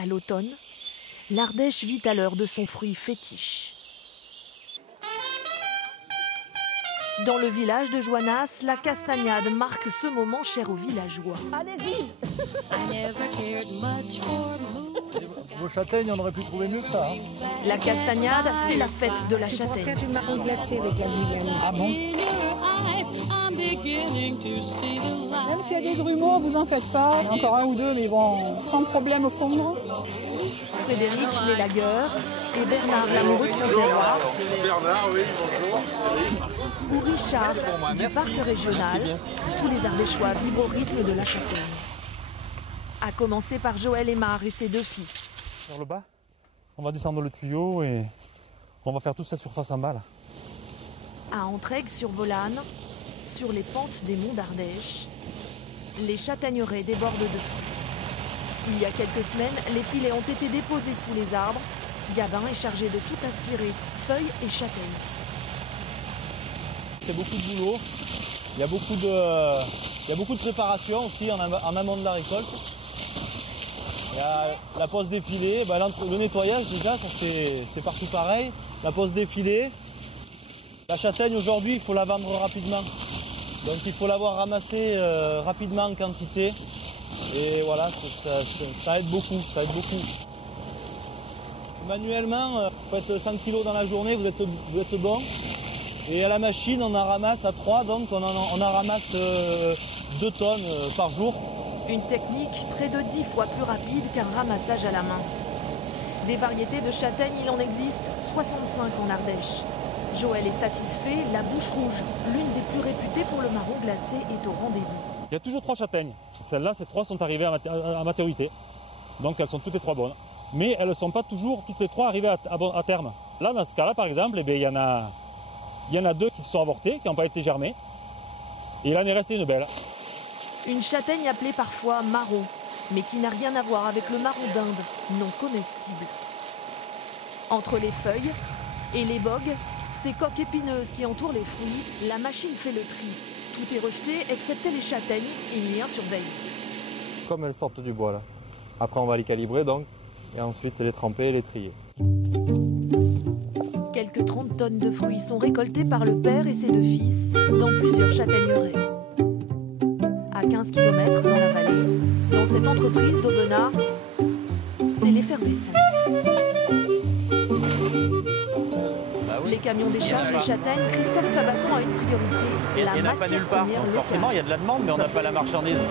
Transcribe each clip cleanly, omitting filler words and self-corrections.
À l'automne, l'Ardèche vit à l'heure de son fruit fétiche. Dans le village de Joinnas, la castagnade marque ce moment cher aux villageois. Allez-y. Vos châtaignes, on aurait pu trouver mieux que ça. Hein. La castagnade, c'est la fête de la châtaigne. On va faire du marron glacé avec la Guyane. Ah bon? Même s'il y a des grumeaux, vous en faites pas. Il y en a encore un ou deux, mais ils vont sans problème fondre. Frédéric l'élagueur et Bernard l'amoureux de son terroir. Bernard, oui, bonjour. Ou Richard du parc régional. Tous les Ardéchois vibrent au rythme de la châtaigne. À commencer par Joël Aymar et ses deux fils. Vers le bas, on va descendre le tuyau et on va faire toute cette surface en bas là. À Entraigues-sur-Volane, sur les pentes des monts d'Ardèche, les châtaigneraies débordent de fruits. Il y a quelques semaines, les filets ont été déposés sous les arbres. Gabin est chargé de tout aspirer, feuilles et châtaignes. C'est beaucoup de boulot, il y a beaucoup de préparation aussi en amont de la récolte. Il y a la pose des filets, le nettoyage déjà, ça c'est partout pareil. La pose des filets. La châtaigne aujourd'hui, il faut la vendre rapidement. Donc il faut l'avoir ramassée rapidement en quantité. Et voilà, ça aide beaucoup, Manuellement, vous faites 100 kg dans la journée, vous êtes bon. Et à la machine, on en ramasse à 3, donc on en ramasse 2 tonnes par jour. Une technique près de 10 fois plus rapide qu'un ramassage à la main. Des variétés de châtaignes, il en existe 65 en Ardèche. Joël est satisfait, la bouche rouge, l'une des plus réputées pour le marron glacé, est au rendez-vous. Il y a toujours 3 châtaignes. Celles-là, ces 3 sont arrivées à maturité. Donc elles sont toutes les 3 bonnes. Mais elles ne sont pas toujours toutes les 3 arrivées à terme. Là, dans ce cas-là, par exemple, il y en a 2 qui se sont avortées, qui n'ont pas été germées. Et là, il en est resté une belle. Une châtaigne appelée parfois marron, mais qui n'a rien à voir avec le marron d'Inde, non comestible. Entre les feuilles et les bogues, ces coques épineuses qui entourent les fruits, la machine fait le tri. Tout est rejeté, excepté les châtaignes, il y a un surveille. Comme elles sortent du bois là. Après on va les calibrer donc, et ensuite les tremper et les trier. Quelques 30 tonnes de fruits sont récoltées par le père et ses deux fils dans plusieurs châtaigneraies. À 15 km dans la vallée, dans cette entreprise d'Aubenas, c'est l'effervescence. Les camions déchargent les châtaignes. Christophe Sabaton a une priorité. Il n'y en a pas nulle part. Donc forcément, il y a de la demande, mais on n'a pas la marchandise.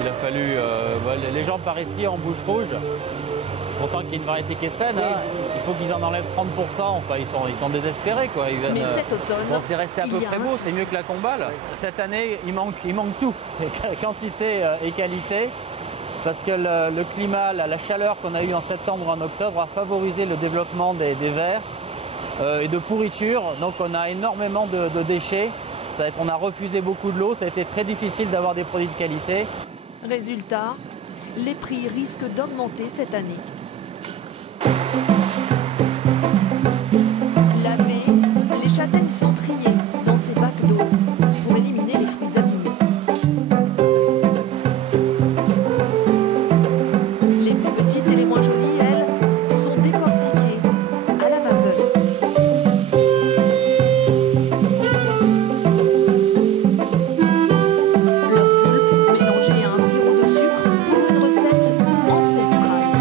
Il a fallu... les gens par ici en bouche rouge, pourtant qu'il y ait une variété qui est saine, hein, il faut qu'ils en enlèvent 30%. Enfin, ils sont désespérés, quoi. Mais cet automne, bon, c'est resté à peu près beau, c'est mieux que la Combale. Cette année, il manque tout, quantité et qualité. Parce que le climat, la chaleur qu'on a eue en septembre et en octobre a favorisé le développement des vers et de pourriture. Donc on a énormément de déchets. On a refusé beaucoup de l'eau, ça a été très difficile d'avoir des produits de qualité. Résultat, les prix risquent d'augmenter cette année. Lavées, les châtaignes sont triées dans ces bacs d'eau pour éliminer les fruits abîmés. Les plus petites et les moins jolies, elles, sont décortiquées à la vapeur. Leur pulpe mélangée à un sirop de sucre pour une recette ancestrale.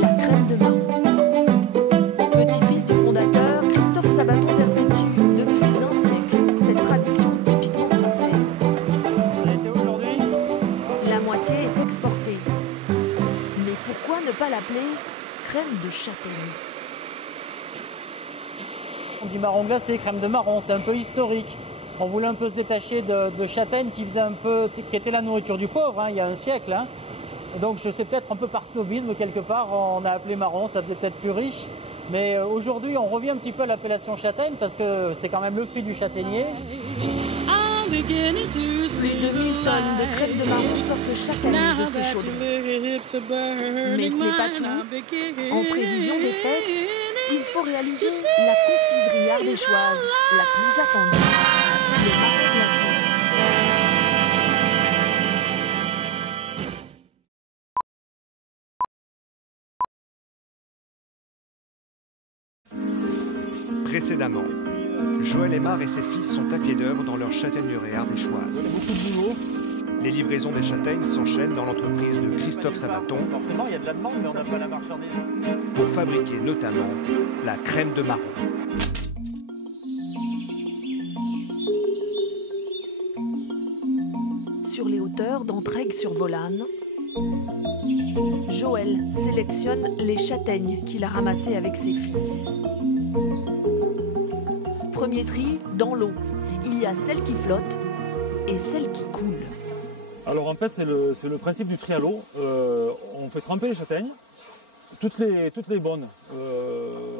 La crème de marron. Petit-fils du fondateur, Christophe Sabaton perpétue depuis un siècle cette tradition typiquement française. Ça a été aujourd'hui. La moitié est exportée. Mais pourquoi ne pas l'appeler crème de châtaigne? On dit marron glacé, crème de marron, c'est un peu historique. On voulait un peu se détacher de châtaigne qui était la nourriture du pauvre, hein, il y a un siècle. Hein. Et donc je sais peut-être un peu par snobisme quelque part, on a appelé marron, ça faisait peut-être plus riche. Mais aujourd'hui on revient un petit peu à l'appellation châtaigne parce que c'est quand même le fruit du châtaignier. Plus de 1000 tonnes de crème de marron sortent chaque année de ces chaudrons. Mais ce n'est pas tout. En prévision des fêtes, il faut réaliser la confiserie ardéchoise la plus attendue, le marron glacé. Précédemment, Joël Aymar et ses fils sont à pied d'œuvre dans leur châtaigneraie ardéchoise. Les livraisons des châtaignes s'enchaînent dans l'entreprise de Christophe Sabaton. Forcément, il y a de la demande, mais on n'a pas la marchandise. Pour fabriquer notamment la crème de marron. Sur les hauteurs d'Entraigues-sur-Volane, Joël sélectionne les châtaignes qu'il a ramassées avec ses fils. Premier tri, dans l'eau. Il y a celles qui flottent et celles qui coulent. Alors en fait, c'est le principe du tri à l'eau. On fait tremper les châtaignes. Toutes les bonnes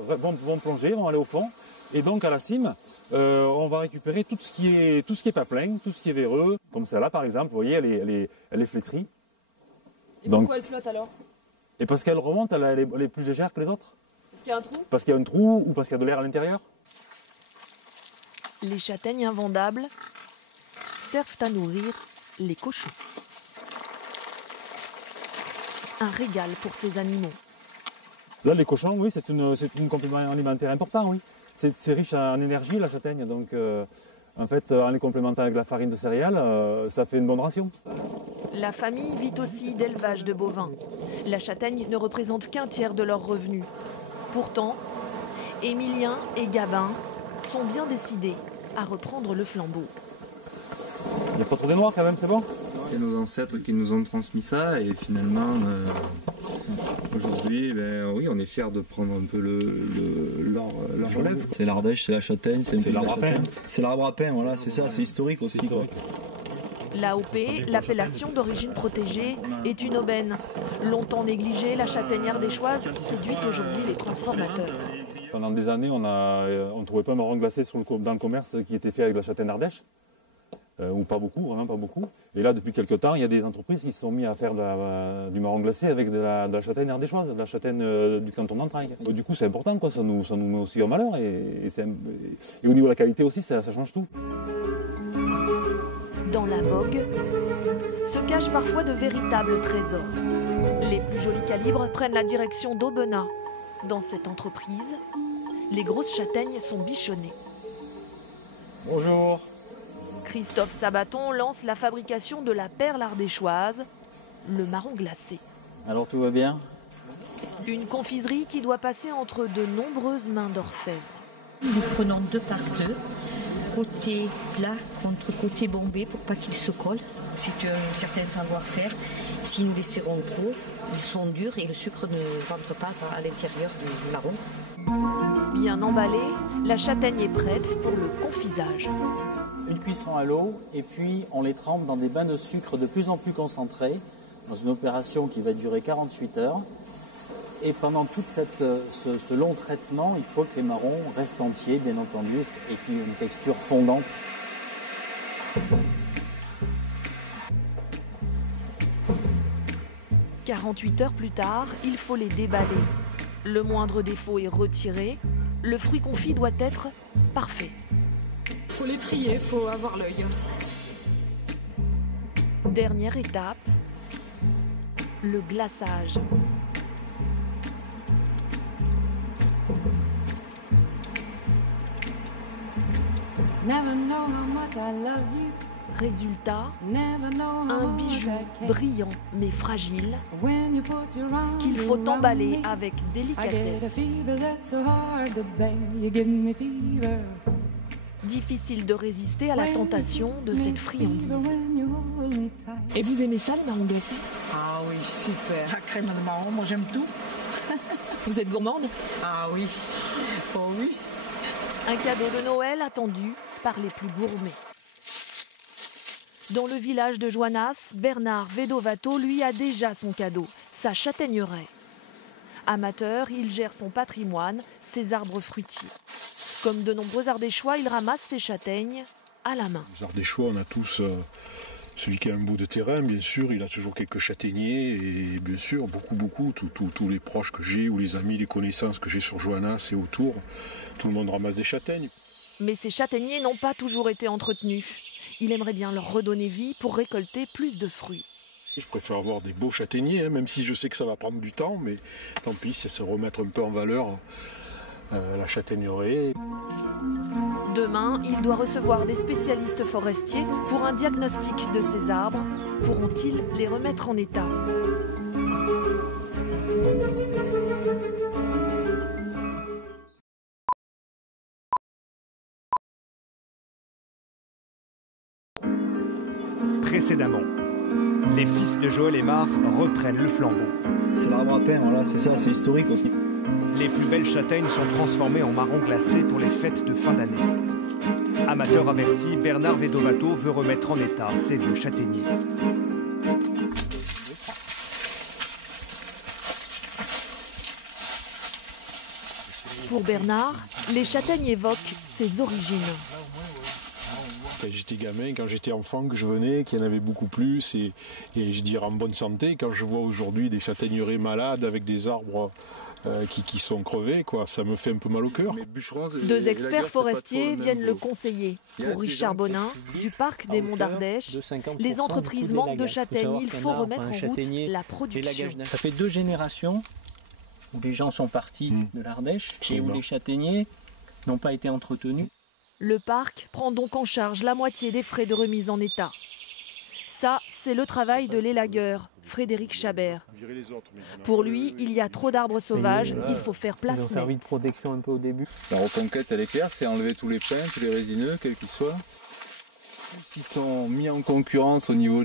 vont plonger, vont aller au fond. Et donc à la cime, on va récupérer tout ce qui est pas plein, tout ce qui est véreux. Comme celle-là par exemple, vous voyez, elle est flétrie. Et donc, pourquoi elle flotte alors? Et parce qu'elle remonte, elle est plus légère que les autres. Parce qu'il y a un trou? Parce qu'il y a un trou ou parce qu'il y a de l'air à l'intérieur. Les châtaignes invendables servent à nourrir les cochons. Un régal pour ces animaux. Là, les cochons, oui, c'est un complément alimentaire important, oui. C'est riche en énergie, la châtaigne, donc en fait, en les complémentant avec la farine de céréales, ça fait une bonne ration. La famille vit aussi d'élevage de bovins. La châtaigne ne représente qu'un tiers de leurs revenus. Pourtant, Émilien et Gabin sont bien décidés à reprendre le flambeau. Il n'y a pas trop de noir quand même, c'est bon? C'est nos ancêtres qui nous ont transmis ça et finalement aujourd'hui oui, on est fiers de prendre un peu leur relève. C'est l'Ardèche, c'est la châtaigne, c'est l'arbre à pain. C'est l'arbre à pain, voilà, c'est ça, c'est historique aussi. L'AOP, l'appellation d'origine protégée, est une aubaine. Longtemps négligée, la châtaigne ardéchoise séduit aujourd'hui les transformateurs. Pendant des années, on ne trouvait pas un marron glacé dans le commerce qui était fait avec de la châtaigne ardèche. Ou pas beaucoup, vraiment pas beaucoup. Et là, depuis quelques temps, il y a des entreprises qui se sont mis à faire du marron glacé avec de la châtaigne ardéchoise, de la châtaigne du canton d'Entraigues. Du coup, c'est important, quoi. Ça nous met aussi en valeur. Et au niveau de la qualité aussi, ça change tout. Dans la bogue se cachent parfois de véritables trésors. Les plus jolis calibres prennent la direction d'Aubenas. Dans cette entreprise, les grosses châtaignes sont bichonnées. Bonjour. Christophe Sabaton lance la fabrication de la perle ardéchoise, le marron glacé. Alors tout va bien? Une confiserie qui doit passer entre de nombreuses mains d'orfèvres. Nous prenons 2 par 2, côté plat contre côté bombé pour pas qu'ils se collent. C'est un certain savoir-faire. Si nous les serrons trop, ils sont durs et le sucre ne rentre pas à l'intérieur du marron. Bien emballée, la châtaigne est prête pour le confisage. Une cuisson à l'eau et puis on les trempe dans des bains de sucre de plus en plus concentrés dans une opération qui va durer 48 heures. Et pendant tout ce long traitement, il faut que les marrons restent entiers, bien entendu, et puis une texture fondante. « 48 heures plus tard, il faut les déballer. Le moindre défaut est retiré. Le fruit confit doit être parfait. Il faut les trier, il faut avoir l'œil. Dernière étape, le glaçage. Résultat, un bijou brillant mais fragile qu'il faut emballer avec délicatesse. Difficile de résister à la tentation de cette friandise. Et vous aimez ça, les marrons glacés? Ah oui, super. La crème de marron, moi j'aime tout. Vous êtes gourmande? Ah oui, oh oui. Un cadeau de Noël attendu par les plus gourmets. Dans le village de Joannas, Bernard Vedovato lui a déjà son cadeau, sa châtaigneraie. Amateur, il gère son patrimoine, ses arbres fruitiers. Comme de nombreux Ardéchois, il ramasse ses châtaignes à la main. Les Ardéchois, on a tous celui qui a un bout de terrain, bien sûr, il a toujours quelques châtaigniers et bien sûr, beaucoup, tous les proches que j'ai ou les amis, les connaissances que j'ai sur Joannas et autour, tout le monde ramasse des châtaignes. Mais ces châtaigniers n'ont pas toujours été entretenus. Il aimerait bien leur redonner vie pour récolter plus de fruits. Je préfère avoir des beaux châtaigniers, même si je sais que ça va prendre du temps, mais tant pis, c'est se remettre un peu en valeur la châtaigneraie. Demain, il doit recevoir des spécialistes forestiers pour un diagnostic de ces arbres. Pourront-ils les remettre en état ? Précédemment, les fils de Joël Aymar reprennent le flambeau. C'est l'arbre à pain, voilà, c'est ça, c'est historique aussi. Les plus belles châtaignes sont transformées en marrons glacés pour les fêtes de fin d'année. Amateur averti, Bernard Vedovato veut remettre en état ses vieux châtaigniers. Pour Bernard, les châtaignes évoquent ses origines. Quand j'étais gamin, quand j'étais enfant, que je venais, qu'il y en avait beaucoup plus et je dirais en bonne santé. Quand je vois aujourd'hui des châtaigneraies malades avec des arbres qui sont crevés, quoi, ça me fait un peu mal au cœur. Deux experts forestiers viennent le conseiller. Pour Richard Bonin, du parc des Monts d'Ardèche, les entreprises manquent de châtaignes, il faut remettre en route la production. Ça fait 2 générations où les gens sont partis de l'Ardèche et où les châtaigniers n'ont pas été entretenus. Le parc prend donc en charge la moitié des frais de remise en état. Ça, c'est le travail de l'élagueur, Frédéric Chabert. Pour lui, il y a trop d'arbres sauvages, il faut faire place nette. Servi de protection un peu au début. La reconquête, elle est claire, c'est enlever tous les pins, tous les résineux, quels qu'ils soient. S'ils sont mis en concurrence au niveau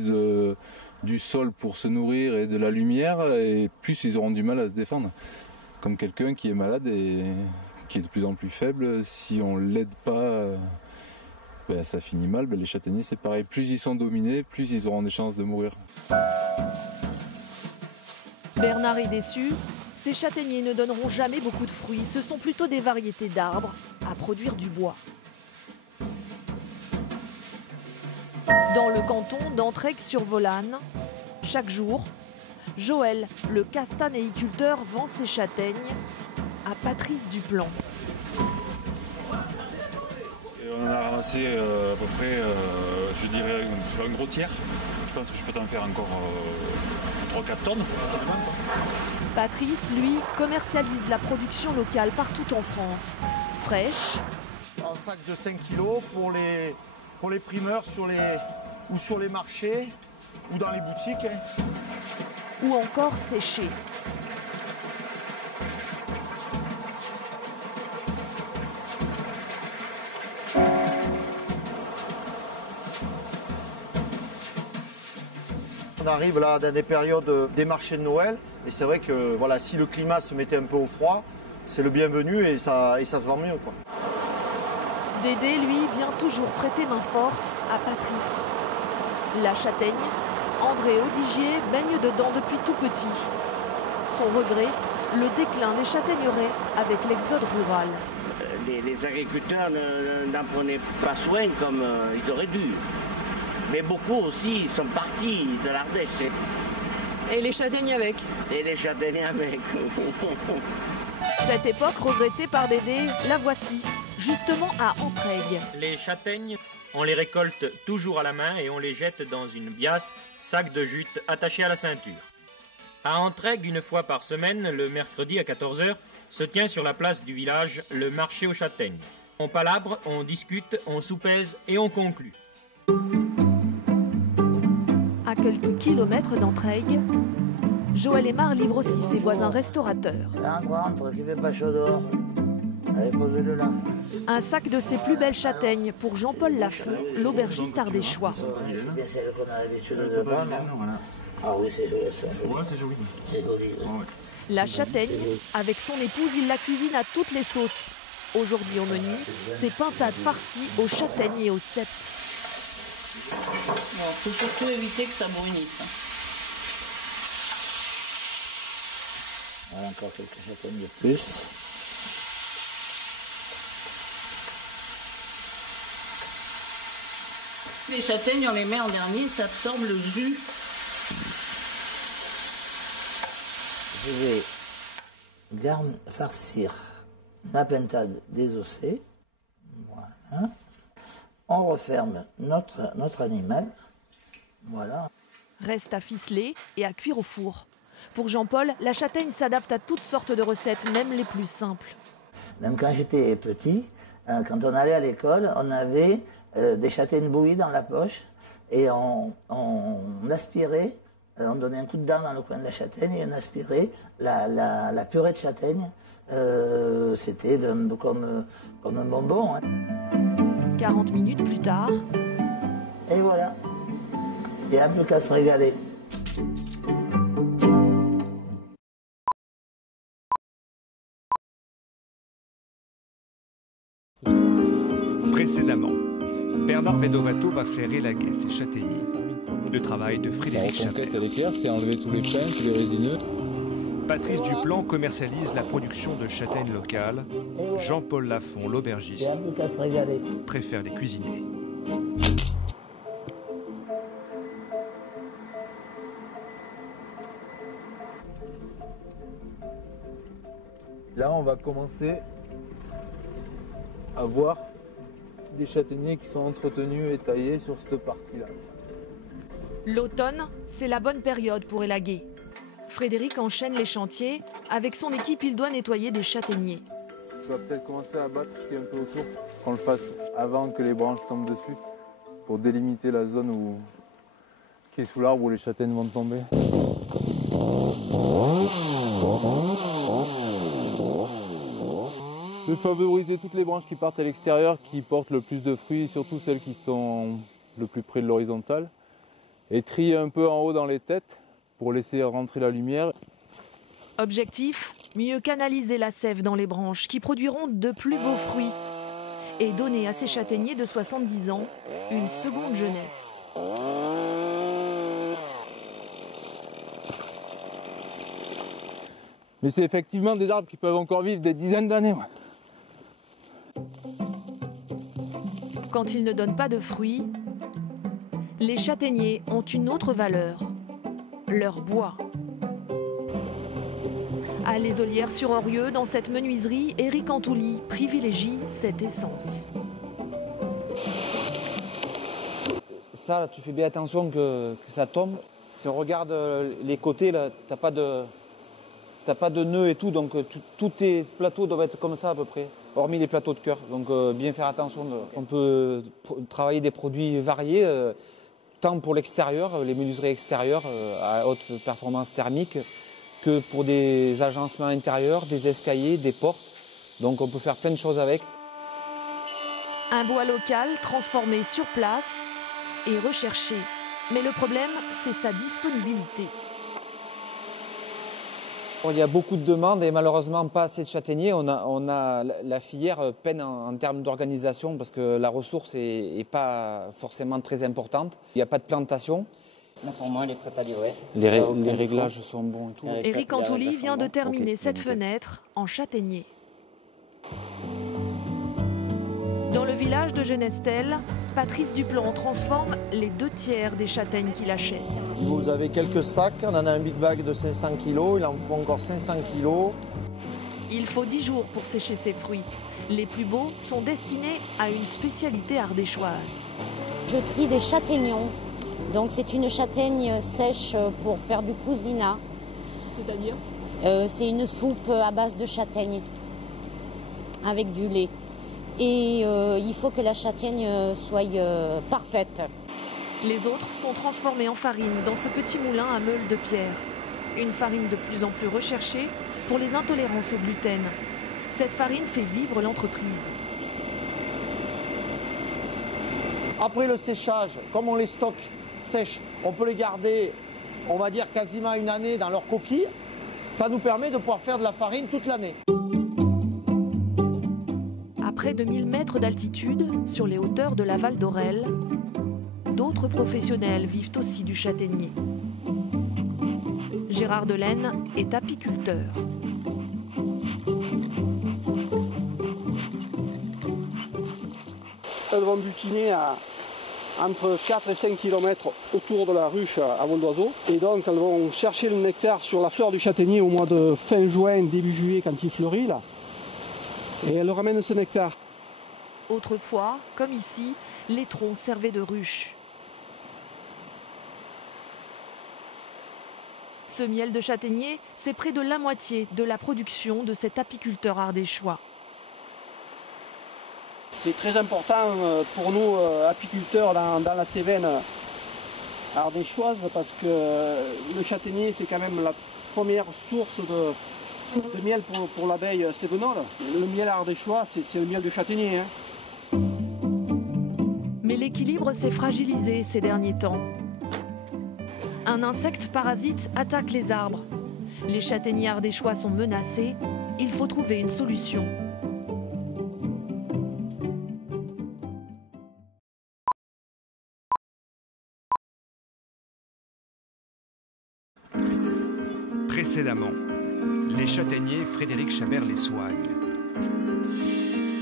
du sol pour se nourrir et de la lumière, et plus ils auront du mal à se défendre. Comme quelqu'un qui est malade et qui est de plus en plus faible, si on ne l'aide pas, ça finit mal. Les châtaigniers, c'est pareil. Plus ils sont dominés, plus ils auront des chances de mourir. Bernard est déçu. Ces châtaigniers ne donneront jamais beaucoup de fruits. Ce sont plutôt des variétés d'arbres à produire du bois. Dans le canton d'Entraigues-sur-Volane, chaque jour, Joël, le castanéiculteur, vend ses châtaignes à Patrice Duplan. On en a ramassé à peu près, je dirais, un gros tiers. Je pense que je peux t'en faire encore 3-4 tonnes. Patrice, lui, commercialise la production locale partout en France. Fraîche. En sac de 5 kg pour les primeurs ou sur les marchés ou dans les boutiques. Ou encore séchée. On arrive là dans des périodes des marchés de Noël et c'est vrai que voilà, si le climat se mettait un peu au froid, c'est le bienvenu et ça se vend mieux, quoi. Dédé, lui, vient toujours prêter main forte à Patrice. La châtaigne, André Audigier baigne dedans depuis tout petit. Son regret, le déclin des châtaigneraies avec l'exode rural. Les agriculteurs n'en prenaient pas soin comme ils auraient dû. Mais beaucoup aussi sont partis de l'Ardèche. Et les châtaignes avec. Et les châtaignes avec. Cette époque regrettée par Dédé, la voici, justement à Entraigues. Les châtaignes, on les récolte toujours à la main et on les jette dans une biasse, sac de jute attaché à la ceinture. À Entraigues, une fois par semaine, le mercredi à 14 h, se tient sur la place du village le marché aux châtaignes. On palabre, on discute, on soupèse et on conclut. À quelques kilomètres d'Entraigues, Joël Aymar livre aussi ses voisins restaurateurs. Rentre, qui fait pas chaud dehors. Allez, pose-le là. Un sac de ses plus belles châtaignes pour Jean-Paul Lafeu, l'aubergiste ardéchois. C'est bien celle qu'on a l'habitude de prendre. Ah oui, c'est joli ça. Ouais, c'est joli. C'est joli. Ouais. La châtaigne, avec son épouse, il la cuisine à toutes les sauces. Aujourd'hui au menu, c'est pintades farcies aux châtaignes et aux cèpes. Il faut surtout éviter que ça brunisse. Voilà, encore quelques châtaignes de plus. Les châtaignes, on les met en dernier, ça absorbe le jus. Je vais farcir ma pintade désossée. Voilà. On referme notre animal. Voilà. Reste à ficeler et à cuire au four. Pour Jean-Paul, la châtaigne s'adapte à toutes sortes de recettes, même les plus simples. Même quand j'étais petit, quand on allait à l'école, on avait des châtaignes bouillies dans la poche et on aspirait, on donnait un coup de dent dans le coin de la châtaigne et on aspirait la purée de châtaigne. C'était comme un bonbon. Hein. 40 minutes plus tard. Et voilà, il n'y a plus qu'à se régaler. Précédemment, Bernard Vedovato va flairer la Guesse et Châtaignier. Le travail de Frédéric Chabert. À l'équerre, c'est enlever tous les pins, tous les résineux. Patrice Duplan commercialise la production de châtaignes locales. Jean-Paul Lafont, l'aubergiste, préfère les cuisiner. Là, on va commencer à voir des châtaigniers qui sont entretenus et taillés sur cette partie-là. L'automne, c'est la bonne période pour élaguer. Frédéric enchaîne les chantiers. Avec son équipe, il doit nettoyer des châtaigniers. Tu vas peut-être commencer à battre ce qui est un peu autour, qu'on le fasse avant que les branches tombent dessus, pour délimiter la zone qui est sous l'arbre où les châtaignes vont tomber. Je vais favoriser toutes les branches qui partent à l'extérieur, qui portent le plus de fruits, surtout celles qui sont le plus près de l'horizontale. Et trier un peu en haut dans les têtes pour laisser rentrer la lumière. Objectif, mieux canaliser la sève dans les branches qui produiront de plus beaux fruits et donner à ces châtaigniers de 70 ans une seconde jeunesse. Mais c'est effectivement des arbres qui peuvent encore vivre des dizaines d'années. Ouais. Quand ils ne donnent pas de fruits, les châtaigniers ont une autre valeur, leur bois. À Les Ollières-sur-Orieux, dans cette menuiserie, Éric Antouli privilégie cette essence. Ça, là, tu fais bien attention que ça tombe. Si on regarde les côtés, là, t'as pas de nœuds et tout, donc tous tes plateaux doivent être comme ça à peu près, hormis les plateaux de cœur. Donc bien faire attention. On peut travailler des produits variés, tant pour l'extérieur, les menuiseries extérieures à haute performance thermique, que pour des agencements intérieurs, des escaliers, des portes. Donc on peut faire plein de choses avec. Un bois local transformé sur place et recherché. Mais le problème, c'est sa disponibilité. Il y a beaucoup de demandes et malheureusement pas assez de châtaigniers. La filière peine en termes d'organisation parce que la ressource n'est pas forcément très importante. Il n'y a pas de plantation. Là, pour moi, elle est prête à livrer. Les réglages sont bons et tout. Éric Antouli vient de terminer cette fenêtre en châtaignier. Dans le village de Genestel, Patrice Duplan transforme les 2/3 des châtaignes qu'il achète. Vous avez quelques sacs, on en a un big bag de 500 kg, il en faut encore 500 kg. Il faut 10 jours pour sécher ces fruits. Les plus beaux sont destinés à une spécialité ardéchoise. Je trie des châtaignons. Donc c'est une châtaigne sèche pour faire du cousinat. C'est-à-dire c'est une soupe à base de châtaigne avec du lait. Et il faut que la châtaigne soit parfaite. Les autres sont transformés en farine dans ce petit moulin à meule de pierre. Une farine de plus en plus recherchée pour les intolérances au gluten. Cette farine fait vivre l'entreprise. Après le séchage, comme on les stocke sèches, on peut les garder, on va dire, quasiment une année dans leur coquille. Ça nous permet de pouvoir faire de la farine toute l'année. À près de 1000 mètres d'altitude, sur les hauteurs de la Val d'Aurelle, d'autres professionnels vivent aussi du châtaignier. Gérard Delaine est apiculteur. Elles vont butiner entre 4 et 5 km autour de la ruche à vol d'oiseau. Et donc elles vont chercher le nectar sur la fleur du châtaignier au mois de fin juin, début juillet quand il fleurit là. Et elles ramènent ce nectar. Autrefois, comme ici, les troncs servaient de ruche. Ce miel de châtaignier, c'est près de la moitié de la production de cet apiculteur ardéchois. C'est très important pour nous, apiculteurs, dans la Cévennes ardéchoise, parce que le châtaignier, c'est quand même la première source de miel pour l'abeille cévenole. Le miel ardéchois, c'est le miel du châtaignier. Hein. Mais l'équilibre s'est fragilisé ces derniers temps. Un insecte parasite attaque les arbres. Les châtaigniers ardéchois sont menacés. Il faut trouver une solution. Précédemment, les châtaigniers Frédéric Chabert les soigne.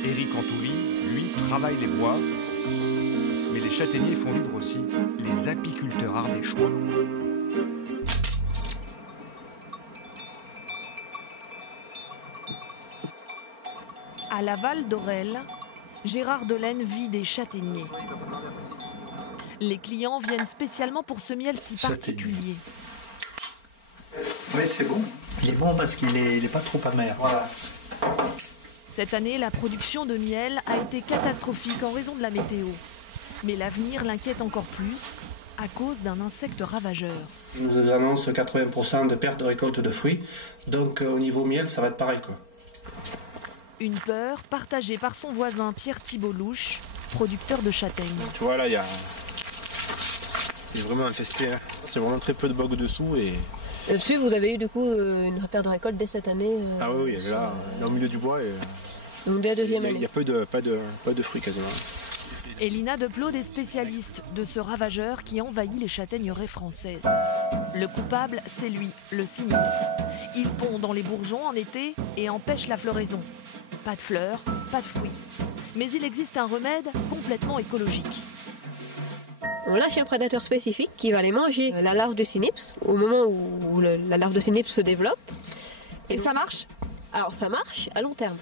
Éric Antouli, lui, travaille les bois. Mais les châtaigniers font vivre aussi les apiculteurs ardéchois. À la Val d'Aurelle, Gérard Delaine vit des châtaigniers. Les clients viennent spécialement pour ce miel si particulier. Oui, c'est bon. Il est bon parce qu'il est pas trop amer. Voilà. Cette année, la production de miel a été catastrophique en raison de la météo. Mais l'avenir l'inquiète encore plus à cause d'un insecte ravageur. Ils nous annoncent 80% de perte de récolte de fruits. Donc au niveau miel, ça va être pareil, quoi. Une peur partagée par son voisin Pierre Thibault Louche, producteur de châtaignes. Tu vois là, il est vraiment infesté. Hein. C'est vraiment très peu de bogues dessous. Et là-dessus, vous avez eu du coup une perte de récolte dès cette année Ah oui, là au milieu du bois. Donc dès la deuxième année. Il y a pas de fruits quasiment. Elina Deplaude est spécialiste de ce ravageur qui envahit les châtaigneraies françaises. Le coupable, c'est lui, le Cynips. Il pond dans les bourgeons en été et empêche la floraison. Pas de fleurs, pas de fruits. Mais il existe un remède complètement écologique. On lâche un prédateur spécifique qui va aller manger la larve de Cynips au moment où la larve de Cynips se développe. Et ça marche? Alors ça marche à long terme.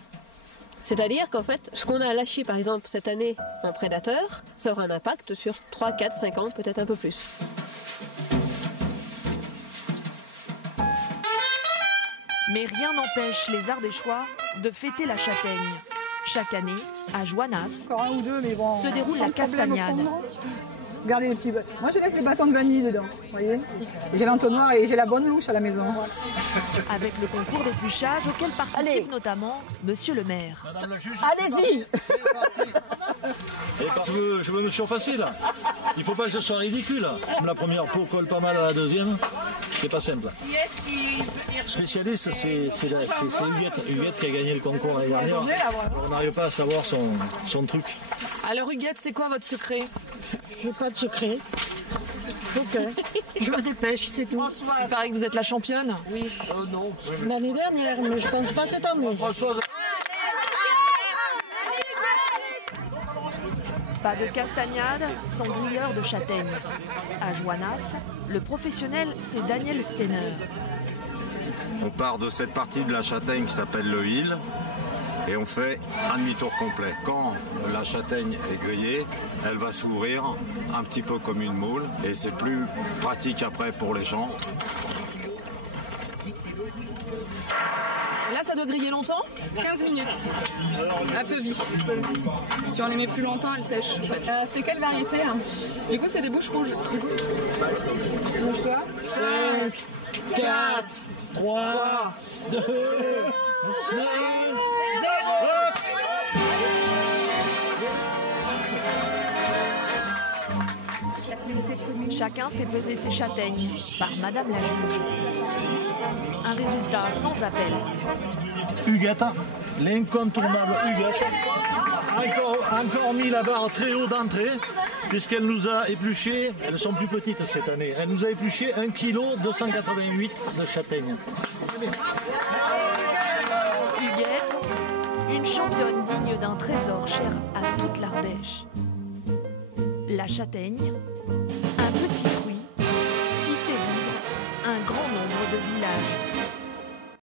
C'est-à-dire qu'en fait, ce qu'on a lâché par exemple cette année en prédateur, ça aura un impact sur 3, 4, 5 ans, peut-être un peu plus. Mais rien n'empêche les Ardéchois de fêter la châtaigne. Chaque année, à Joannas, encore un ou deux, mais bon, se déroule la castagnade. Regardez les petits. Moi, je laisse les bâtons de vanille dedans, vous voyez. J'ai l'entonnoir et j'ai la bonne louche à la maison. Avec le concours d'épluchage auquel participe notamment Monsieur le maire. Allez-y. Je veux me surpasser là. Il faut pas que je sois ridicule. La première peau colle pas mal à la deuxième. C'est pas simple. Spécialiste, c'est Huguette qui a gagné le concours l'année dernière. On n'arrive pas à savoir son truc. Alors Huguette, c'est quoi votre secret? J'ai pas de secret. Ok. Je me dépêche, c'est tout. Il paraît que vous êtes la championne. Oui. Non. L'année dernière, mais je pense pas cette année. Pas de castagnade sans grilleur de châtaigne. À Joannas, le professionnel, c'est Daniel Steiner. On part de cette partie de la châtaigne qui s'appelle le hill et on fait un demi-tour complet. Quand la châtaigne est grillée, elle va s'ouvrir un petit peu comme une moule et c'est plus pratique après pour les gens. Là, ça doit griller longtemps? 15 minutes, à feu vif. Si on les met plus longtemps, elles sèchent. En fait. C'est quelle variété hein? Du coup, c'est des bouches rouges. Bouge-toi. 5, 4, 3, 2, 1, 0. Chacun fait peser ses châtaignes par Madame la juge. Un résultat sans appel. Huguette, l'incontournable Huguette, encore mis la barre très haut d'entrée, puisqu'elle nous a épluché, elles sont plus petites cette année, elle nous a épluché 1 kg 288 de châtaignes. Huguette, une championne digne d'un trésor cher à toute l'Ardèche. La châtaigne, un petit fruit qui fait vivre un grand nombre de villages.